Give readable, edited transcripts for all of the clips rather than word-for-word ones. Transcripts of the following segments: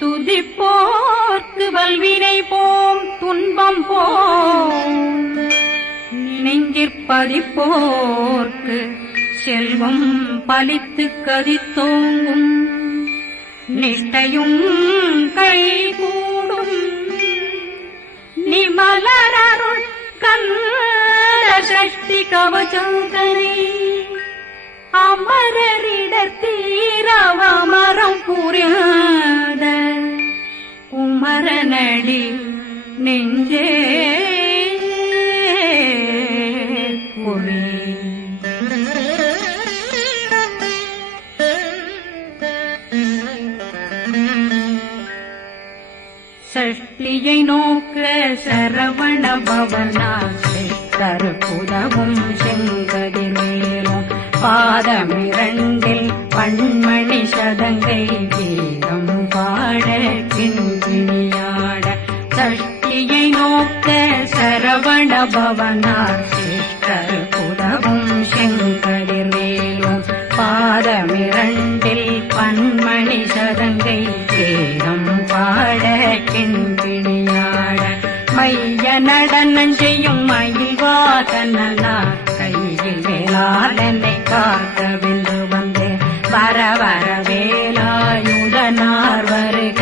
துதிப்போர்க்கு வல்வினை போம் துன்பம் போம் நெஞ்சிற்பதிப்போர்க்கு செல்வம் பலித்து கதித்தோங்கும் நிஷ்டையும் கைகூடும் நிமலரருள் கந்த சஷ்டி கவசந்தனை அமரரிடத்தீரவமரம் புரியாத குமரனடி நெஞ்சே பொறி சஷ்டியை நோக்க சரவண பவனாசை கருப்புதவும் செங்கதிர்வேலும் பாதமிரண்டில் பண்மணி சதங்கை கீதம் பாட கிண்கிணியாட சஷ்டியை நோக்க சரவண பவனாசை கருப்புதவும் செங்கதிர்வேலும் பாதமிரண்டில் பண்மணி சதங்கை கீதம் பாட கிண்கிணியாட மைய நடனம் செய்யும் மயில் வாகனார் கையில் வேளாளனை காக்க வென்று வந்து வர வர வேலாயுதனார் வருக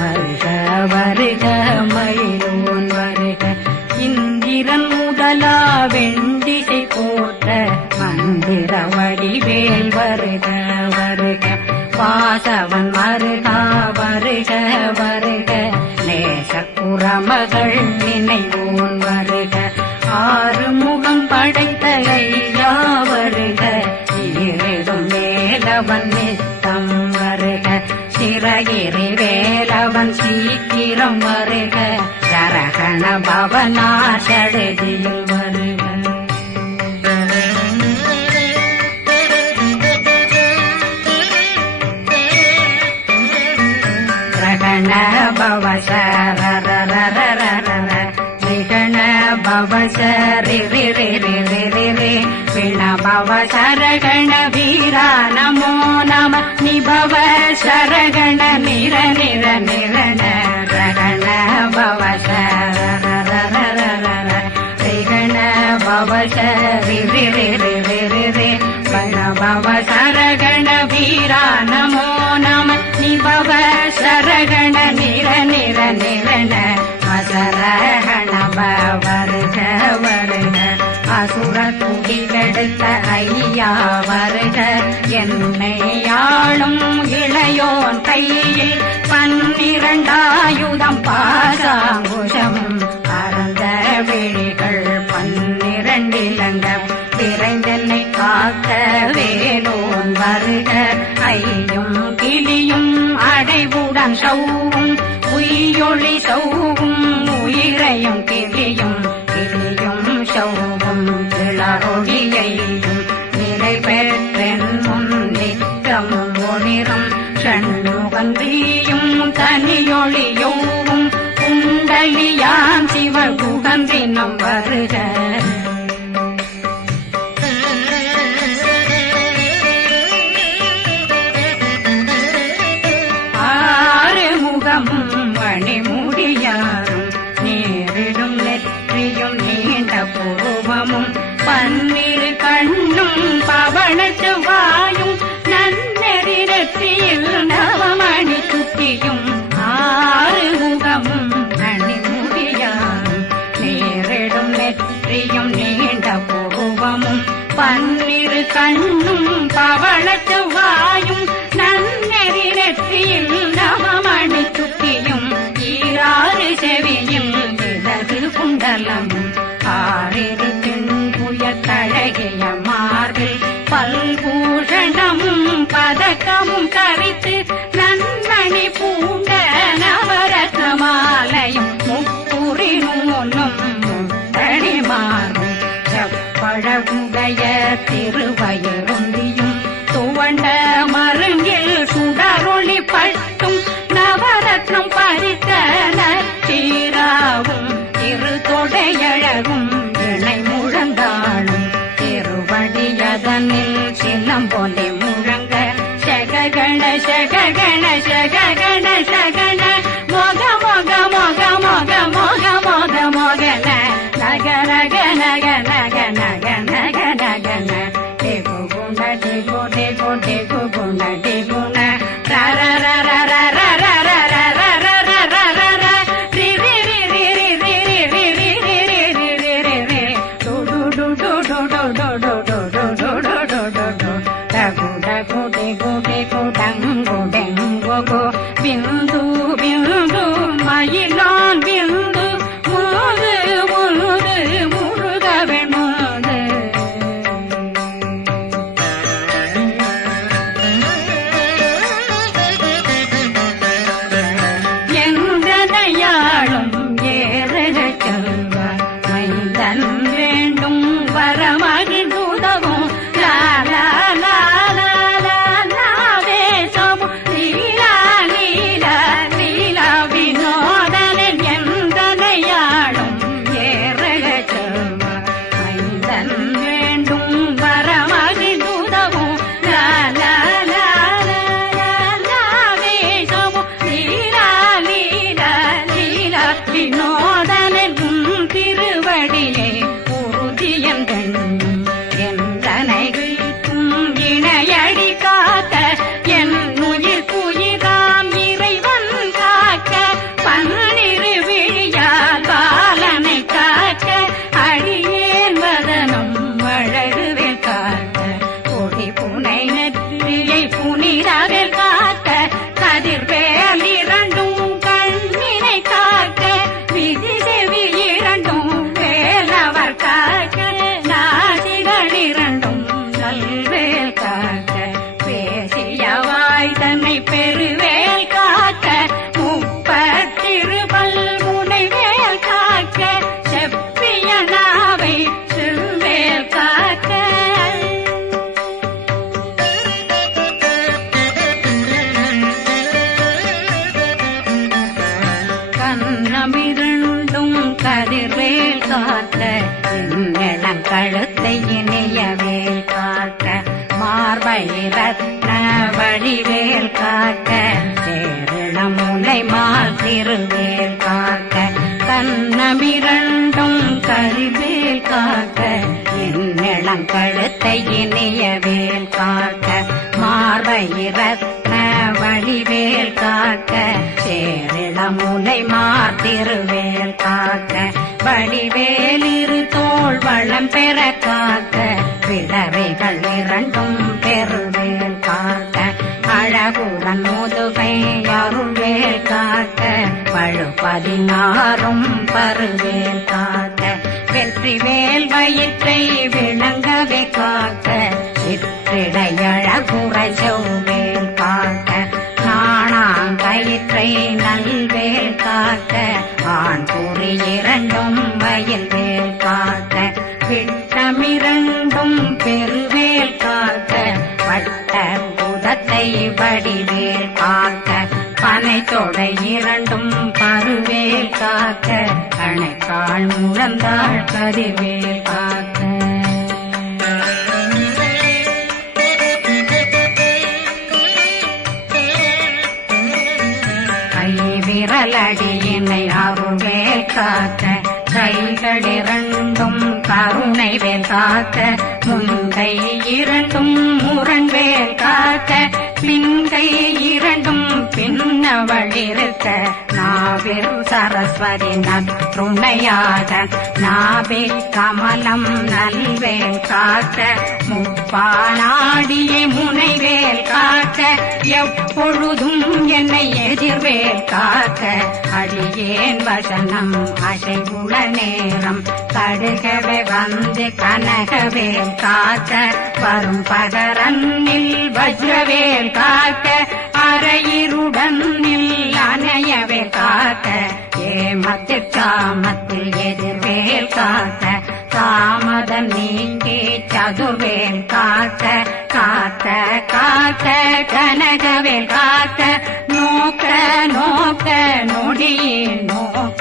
வருக வருக மயிலோன் வருக இந்திரன் முதலா வெண்டிசை போட்ட மந்திர வடிவேல் வருக வருக வாசவன் வருகா வருக வருக நேசக்குறமகள் நினைவோன் வருக ஆறு முகம் படைத்த ஐயா வருக ஈரிடும் வேலவன் நித்தம் வருக சிறகிரி வேலவன் சீக்கிரம் வருக சரகண பவனா சடதியில் வருக பவ சரண பவ சரி விண பவ சரகண வீரா நமோ நம நிபவ சரகண நிர நிர நிரண ரகண பவ சரண பவ சரி வண பவ சரகண வீரா நமோ நம நிபவ சரகண நிர நிர நிரண அசரகண வருக வருக அசுர குடிலெடுத்த ஐயா வருக என்னை ஆளும் இளையோன் கையில் 12 பாசாங்குஷமும் பரந்த விழிகள் 12 இலங்க விரைந்தென்னை காக்க வேலோன் வருக ஐயும் கிளியும் அடைவுடன் சௌவும் உயிரொளி சௌவும் உயிரையும் கிளியும் கிளியும் சௌவும் கிளரொளியையும் நிலை பெற்றென் முன் நித்தமும் ஒளிரும் ஷண்முகந்தியும் தனியொளியோவும் குண்டலியான் சிவகுகந்தினம் வருக மணிமுடியாரும் நேரிடும் நெற்றியும் நீண்ட பூர்வமும் 12 கண்ணும் பவள செவ்வாயும் நன்னெறி நெற்றியில் நவமணி சுட்டியும் 6 முகமும் மணிமுடியாரும் நேரிடும் நெற்றியும் நீண்ட பூர்வமும் 12 கண்ணும் பவள செவ்வாயும் நன்னெறி நெற்றியில் நவமணி சுட்டியும் 6 செவியும் இடது குண்டலமும் 6 தின்புய தழகிய மார்பில் பல்பூஷணமும் பதக்கமும் தரித்து நன்மணி பூண்ட நவரத்ன மாலையும் முப்புரி நூலும் முத்தணிமாறும் செப்பழகுடைய திருவயருந்தியும் துவண்ட மருங்கில் சுடரொளி பட்டும் நவரத்னம் பறித்த நச்சீராவும் இரு தொடையழகும் இணை முழந்தாளும் திருவடியதனில் சின்னம் போலே முழங்க சககண சககண சககண சகண டிகு டிகு டிகு குண டிகுண ரர ரர ரர ரர பிந்து பிந்து மயிலான் பிந்து முழுது முழுது முழுகவன் முழுது எந்தனையாளும் ஏறக செல்வார் மைந்தன் வேண்டும் வரமகிழ்ந்துதவும் லாலா கதிர்வேல் காக்க கழுத்தை இணையவேல் காக்க மார்பை ரத்ன வழிவேல் காக்க சேரண முனை மால் திருவேல் காக்க கண்ணமிரண்டும் கதிர்வேல் காக்க கழுத்தை இணையவேல் காக்க மார்பை ரத்ன வழிவேல் காக்க சேரண முனை மால் திருவேல் காக்க வடிவேல் இரு தோள் வளம் பெற காக்க பிறவைகள் இரண்டும் பெருவேல் காக்க அழகுடன் முதுகை அருள்வேல் காக்க பழு 16 பருவேல் காக்க வெற்றி வேல் வயிற்றை விளங்கவே காக்க சிற்றிடையழகுறை செவ்வேல் காக்க நாணாங்கயிற்றை நல்வேல் காக்க ஆண் குறி இரண்டும் வயல்வேல் காக்க விட்டமிரண்டும் பெருவேல் காக்க வட்ட புதத்தை வடிவேல் காக்க பனை தொடை இரண்டும் பருவேல் காக்க கணைக்கால் முழந்தாள் கதிர்வேல் காக்க விரலடியினை அருள்வேல் காக்க கைகளிரண்டும் கருணை வேல் காக்க முன்கை இரண்டும் முரண்வேல் காக்க பின்கை இரண்டும் பின்னவளிருக்க நாவில் சரஸ்வதி நற்றுணையாக நாவே கமலம் நல்வேல் காக்க முப்பானாடியை முனைவேல் காக்க எப்பொழுதும் என்னை எதிர்வேல் காக்க அடியேன் வசனம் அசைவுள நேரம் கடுகவே வந்து கனகவேல் காக்க வரும் பகரன்னில் வஜ்ரவேல் காக்க அரையிருடன் அணையவேல் காக்க ஏமத்தில் காமத்தில் எதிர்வேல் காக்க தாமதம் நீங்கி சதுர்வேல் காக்க காக்க காக்க கனகவேல் காக்க நோக்க நோக்க நொடியே நோக்க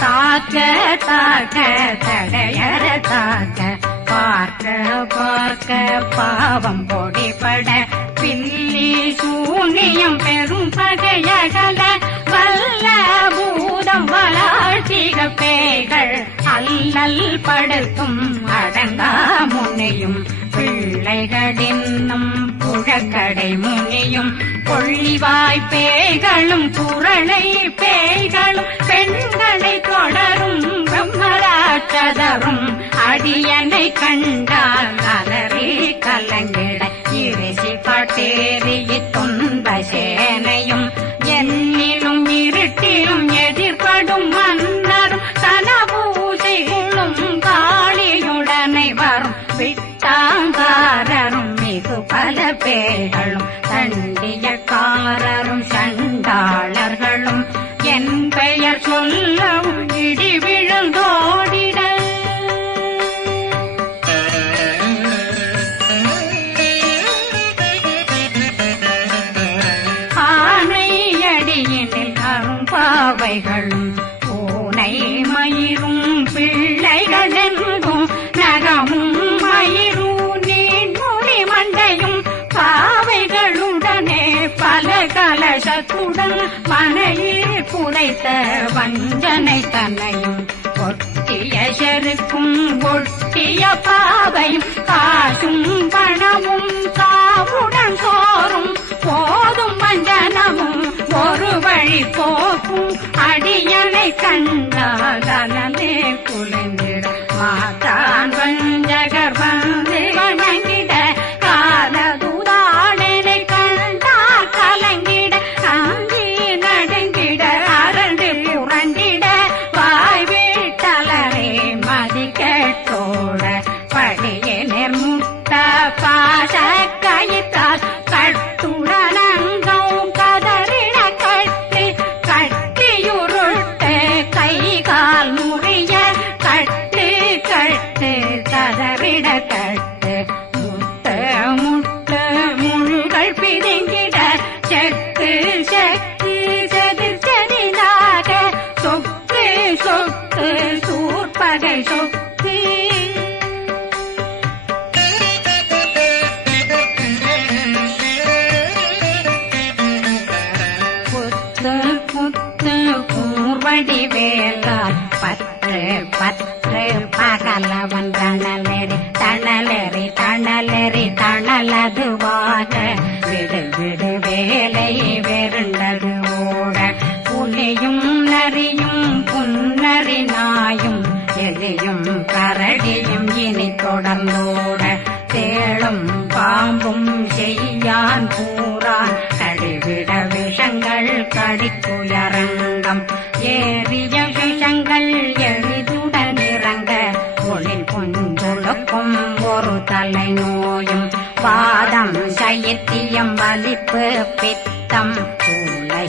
தாக்க தாக்க தடையற தாக்க பார்க்க பார்க்க பாவம் பொடிபட பில்லி சூனியம் பெரும் பகையகல வல்ல பூதம் பிள்ளைகள் அல்லல் படுத்தும் அடங்கா முனையும் பிள்ளைகளின்னும் புழக்கடை முனியும் கொள்ளிவாய் பேய்களும் குரளை பேய்களும் பெண்களை தொடரும் பிரம்மராட்சதரும் அடியனை கண்டால் அலறி கலங்கிட இரிசி காட்டேறிய துன்ப சேனையும் என்னிலும் இருட்டிலும் எதிர்படும் மன்னரும் தனபூசைகளும் காளியுடனை வரும் விட்டாங்காரரும் மிகு பல பேர்களும் தண்டியக்காரரும் சண்டாளர்களும் என் பெயர் சொல்லவும் இடி விழுந்தோடிட ஆனையடியினில் அரும்பாவைகளும் பூனை மயிரும் பிள்ளைகளெங்கும் நகமும் மயிரும் நீன்மொழி மண்டையும் பாவைகளுடனே பல கலசத்துடன் மனையில் புதைத்த வஞ்சனை தன்னையும் ஒட்டிய செருக்கும் ஒட்டிய பாவையும் காசும் பணமும் சாவுடன் சோறும் போதும் வஞ்சனமும் ஒரு வழி போக்கும் அடியனை கண்டால் அலனே குளிந்திட மாதான் வஞ்சகர் வந்து வணங்கிட காலதுதாடனை கண்டால் கலங்கிட அஞ்சி நடுங்கிட அரண்டு புரண்டிட வாய் வீட்டலரே மதி கேட்டோட படியே நிர்முட்ட பாச கயிற்றால் கட்டுடனங்கும் கதறிட கட்டு கட்டியுருட்டு கை கால் முறிய கட்டு கட்டு கதறிட கட்டு முட்டு முட்டு முள்கள் பிதுங்கிட செக்கு செக்கு செதிர் செதிலாக சொக்கு சொக்கு சூர்பகை சொக்கு புத்து புத்து கூர்வடி வேலால் பற்று பற்று பகலவன் தணலெறி தணலெறி தணலெறி தணலதுவாக விடு விடு வேலை வெருண்டது ஓட புலியும் நரியும் புன்னரி நாயும் எலியும் கரடியும் இனி தொடர்ந்தோட தேளும் பாம்பும் செய்யான் பூரான் கடிவிட விஷங்கள் கடிக்குயரங்கம் ஏறிய விஷங்கள் எளிதுடன் இறங்க ஒளில் புஞ்சொழுக்கும் ஒரு தலை நோயும் பாதம் சைத்தியம் வலிப்பு பித்தம்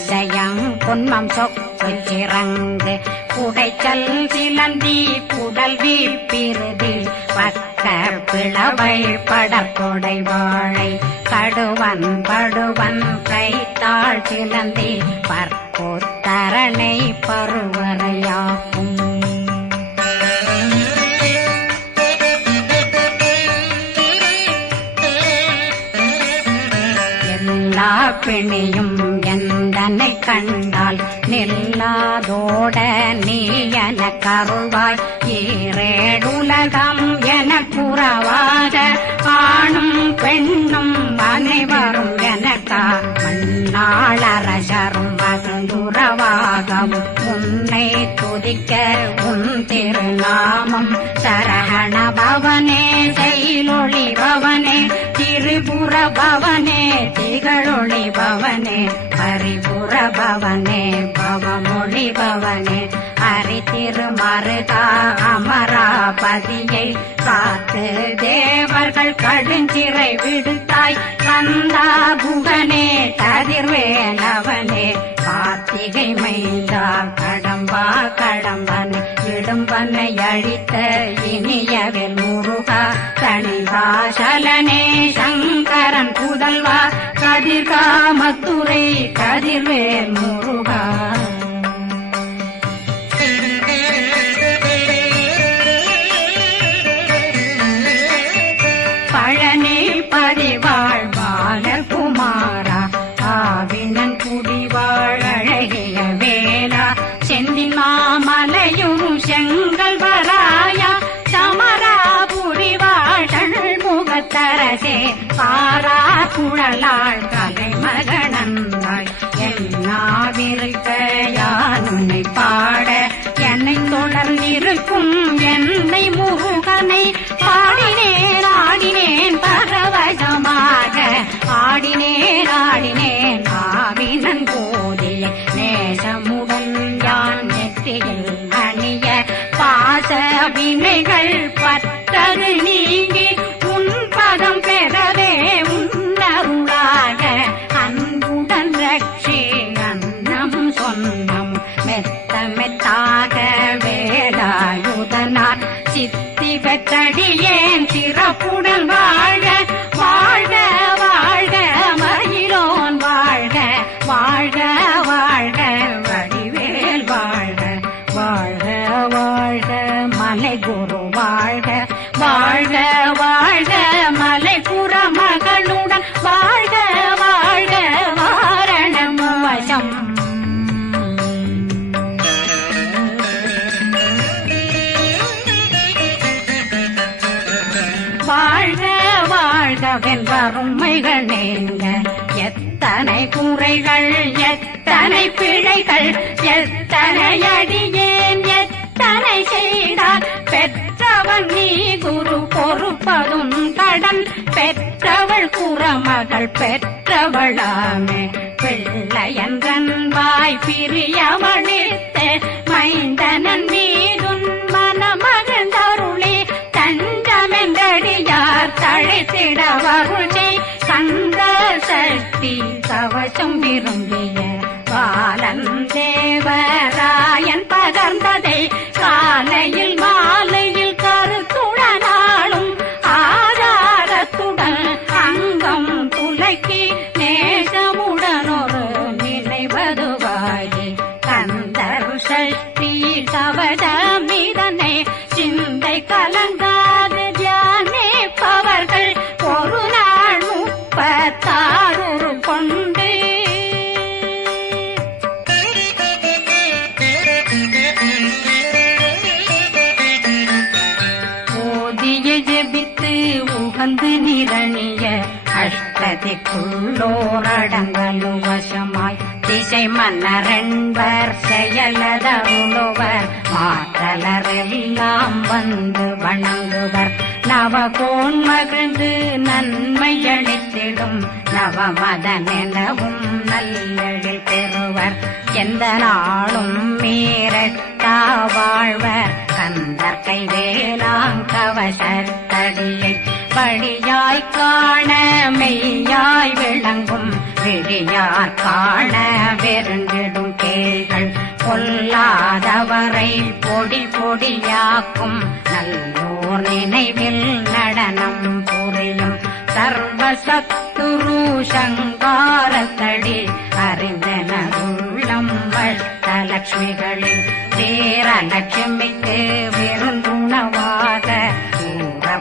சயம் பொன்மம் சொக்கு சிறங்கு குடைச்சல் சிலந்தி குடல் வீப்பிருதி பக்க பிளவை படற்கொடை வாழை கடுவன் படுவன் கைத்தாள் சிலந்தி பற்போத்தரணை பருவரையாக்கும் எல்லா பிணியும் எந்தனை கண்டால் நில்லாதோட நீ என கருள்வாய் ஈரேடுலகம் என குறவாக ஆணும் பெண்ணும் அனைவரும் எனக்கா மண்ணாளரசரும் மகந்துறவாகவும் உன்னை துதிக்க உன் திருநாமம் சரகண பவனே செயலொளி பவனே திரிபுர பவனே திகழொளி பவனே பரிபுர பவனே பவமொழி பவனே அரி திருமருகா அமராபதியை காத்து தேவர்கள் கடுஞ்சிறை விடுத்தாய் கந்தா குகனே கதிர்வேலவனே கார்த்திகை மைந்தா கடம்பா கடம்பனை இடும்பனை அழித்த இனியவில் முருகா தனிவாசலனே சங்கரன் புதல்வா கதிர்காமத்துறை கதிர்வேல் முருகா பழனி பதிவாழ் பாலர் குமாரா ஆவினன் குடிவாழ் அழகிய வேளா செந்தில் மாமலையும் செங்க குழலாள் கலைமகனந்தாய் என்னாவிருக்க யான் உன்னை பாட என்னை தொடர்ந்திருக்கும் என்னை முருகனை பாடினேன் ஆடினேன் பரவசமாக ஆடினேன் ஆடினேன் ஆவினன் போதிய நேசமுடன் யான் நெற்றியில் அணிய பாச வினைகள் பற்றது நீங்கி உன் பதம் பெறவே உன்னருளாக அன்புடன் ரட்சி அன்னம் சொன்னம் மெத்த மெத்தாக வேலாயுதனார் சித்தி பெற்றடியேன் சிறப்புடன் வாழ வாழ்க வாழ்க மயிலோன் வாழ்க வாழ்க வாழ்க வடிவேல் வாழ்க வாழ்க வாழ்க மலை குரு வாழ்க வாழ்க வாழ்க மலைபுற மகளுடன் வாழ்க வாழ்க வாரணம் வசம் வாழ்க வாழ்கவென் வறுமைகள் நீங்க எத்தனை குறைகள் எத்தனை பிழைகள் எத்தனை அடியேன் எத்தனை செய்தார் பெற்றவன் நீ குரு பொறுப்பதும் கடன் பெற்றவள் குறமகள் பெற்றவளாமே பிள்ளையன்றன் வாய் பிரியவழித்த மைந்தனன் மீதுன் மனமகந்தருளே தஞ்சமென்றடியார் தழைத்திட வருளே கந்த சக்தி கவசம் விரும்பிய பாலன் தேவராயன் பகர்ந்ததை காலையில் மாலையில் கருத்துடனாலும் ஆதாரத்துடன் அங்கம் துலக்கி நேசமுடனொரு நினைவதுவாகி கந்தர் சஷ்டி கவசமிதனை சிந்தை கலங்காது தியானிப்பவர்கள் ஒரு நாள் 36 கொண்டு ஓதிய ஜெபித்து உகந்து நிரணிய அஷ்டதிக்குள்ளோரடங்கலு வசமாய் திசை மன்னரென்பர் செயலதருளுவர் மாற்றலரெல்லாம் வந்து வணங்குவர் நவகோன் மகிழ்ந்து நன்மையளித்திடும் நவமதனெனவும் நல்லெழில் பெறுவர் எந்த நாளும் மீறட்டா வாழ்வர் கந்தர் கைவேலாங்கவசத்தடியை படியாய் காண மெய்யாய் விளங்கும் விழியார் காண வெருண்டிடும் கேள்கள் கொல்லாதவரை பொடி பொடியாக்கும் நல்லோர் நினைவில் நடனம் புரியும் சர்வசத்துரு சங்காரத்தடி அறிந்தனருள்ளம் வட்டலட்சுமிகளில் சேரலட்சுமிக்கு விருந்துணவாக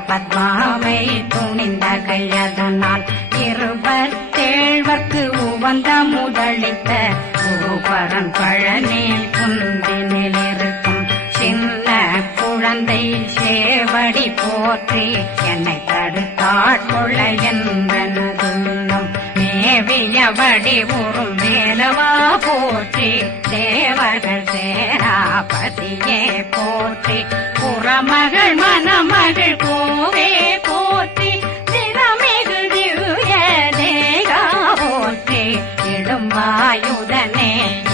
பத்மாவை துணிந்த கையதனால் 27 உவந்த முதலித்த பூபரன் பழனி குந்தினில் இருக்கும் சின்ன குழந்தை சேவடி போற்றி என்னை தடுத்தாட்கொள்ள என்பனதுள்ளம் மேவியபடி உறும் வேலவா போற்றி தேவர்கள் சேராபதியே போற்றி புறமகள் மணமகள் கோவே போற்றி திறமிகு திவ்ய தேகா போற்றி இடும்பாயுதனே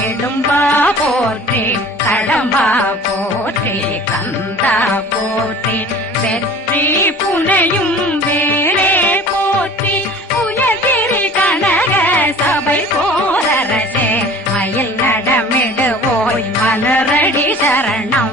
இடும்பா போற்றி கடம்பா போற்றி கந்தா போற்றி வெற்றி புனையும் வேலே போற்றி உயர்திரி கனக சபை போரரசே மயில் நடமிடுவோய் மலரடி சரணம்